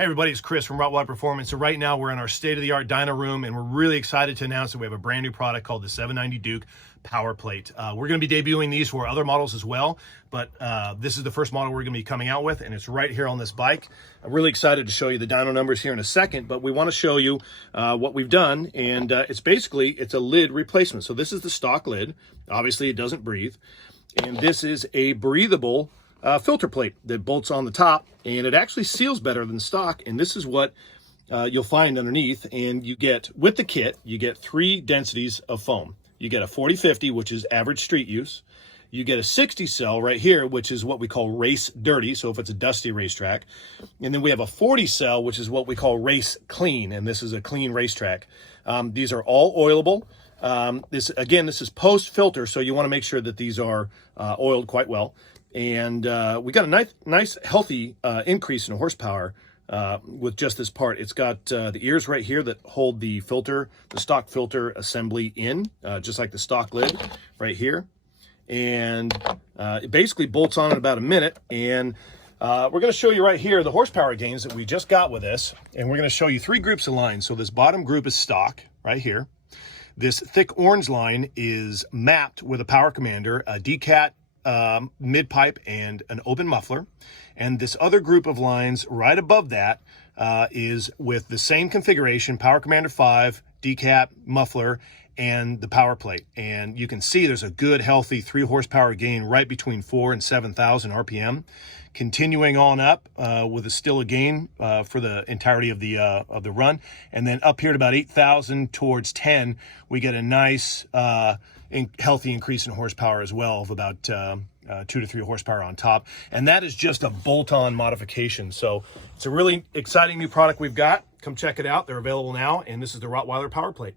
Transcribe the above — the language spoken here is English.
Hey everybody, it's Chris from Rottweiler Performance. So right now we're in our state-of-the-art dyno room and we're really excited to announce that we have a brand new product called the 790 Duke Power Plate. We're going to be debuting these for other models as well, but this is the first model we're going to be coming out with, and it's right here on this bike. I'm really excited to show you the dyno numbers here in a second, but we want to show you what we've done, and it's a lid replacement. So this is the stock lid. Obviously it doesn't breathe, and this is a breathable filter plate that bolts on the top, and it actually seals better than stock. And this is what you'll find underneath. And you get, with the kit, you get 3 densities of foam. You get a 40-50, which is average street use. You get a 60 cell right here, which is what we call race dirty, so if it's a dusty racetrack. And then we have a 40 cell, which is what we call race clean, and this is a clean racetrack. These are all oilable. This is post filter, so you want to make sure that these are oiled quite well. And we got a nice healthy increase in horsepower with just this part. It's got the ears right here that hold the filter, the stock filter assembly in, just like the stock lid right here. And it basically bolts on in about a minute. And we're going to show you right here the horsepower gains that we just got with this. And we're going to show you 3 groups of lines. So this bottom group is stock right here. This thick orange line is mapped with a power commander, a decat, mid pipe, and an open muffler. And this other group of lines right above that is with the same configuration, power commander 5, decat, muffler, and the power plate. And you can see there's a good healthy 3 horsepower gain right between 4 and 7,000 RPM, continuing on up with still a gain for the entirety of the run. And then up here at about 8,000 towards 10, we get a nice healthy increase in horsepower as well of about 2 to 3 horsepower on top. And that is just a bolt-on modification. So it's a really exciting new product we've got. Come check it out. They're available now. And this is the Rottweiler Power Plate.